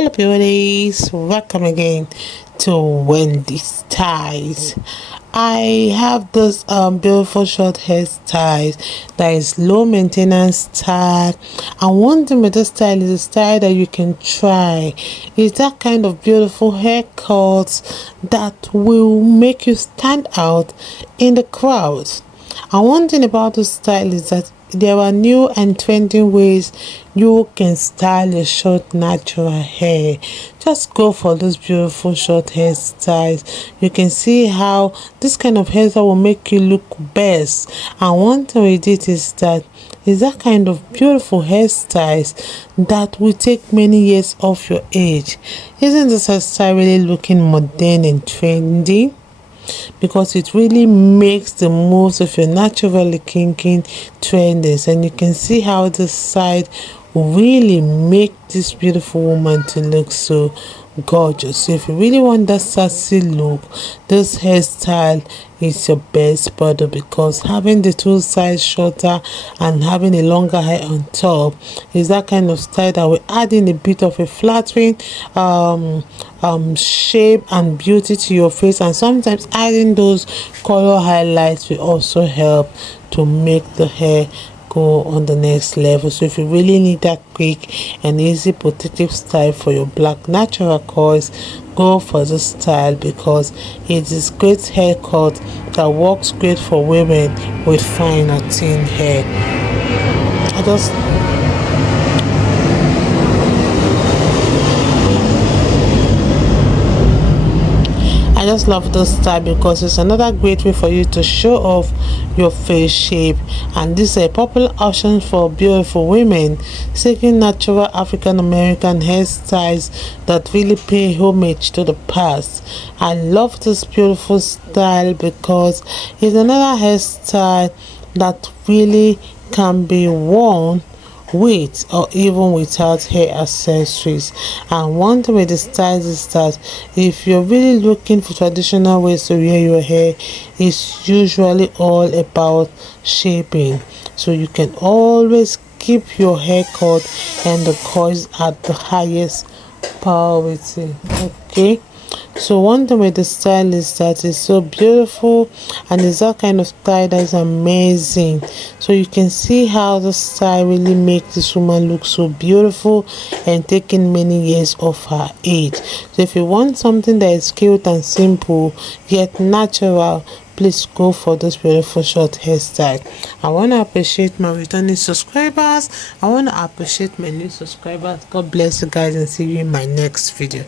Hello beauties, welcome again to Wendy Styles. I have this beautiful short hairstyle that is low maintenance style, and one thing with this style is a style that you can try. It's that kind of beautiful haircut that will make you stand out in the crowd. And one thing about this style is that there are new and trending ways you can style your short natural hair. Just go for this beautiful short hairstyles. You can see how this kind of hairstyle will make you look best. And one thing with it is that is that kind of beautiful hairstyles that will take many years off your age. Isn't this hairstyle really looking modern and trendy? Because it really makes the moves of your naturally kinking trenders, and you can see how this side really make this beautiful woman to look so gorgeous. So if you really want that sassy look, this hairstyle is your best brother, because having the two sides shorter and having a longer hair on top is that kind of style that will add in a bit of a flattering shape and beauty to your face, and sometimes adding those color highlights will also help to make the hair go on the next level. So if you really need that quick and easy protective style for your black natural coils, go for this style, because it is great haircut that works great for women with fine or thin hair. I just love this style because it's another great way for you to show off your face shape, and this is a popular option for beautiful women seeking natural African American hairstyles that really pay homage to the past. I love this beautiful style because it's another hairstyle that really can be worn with or even without hair accessories. And one thing with the styles is that if you're really looking for traditional ways to wear your hair, it's usually all about shaping, so you can always keep your hair cut and the coils at the highest priority. Okay, so one thing with the style is that it's so beautiful, and it's that kind of style that is amazing. So you can see how the style really makes this woman look so beautiful and taking many years off her age. So if you want something that is cute and simple yet natural, please go for this beautiful short hairstyle. I want to appreciate my returning subscribers. I want to appreciate my new subscribers. God bless you guys, and see you in my next video.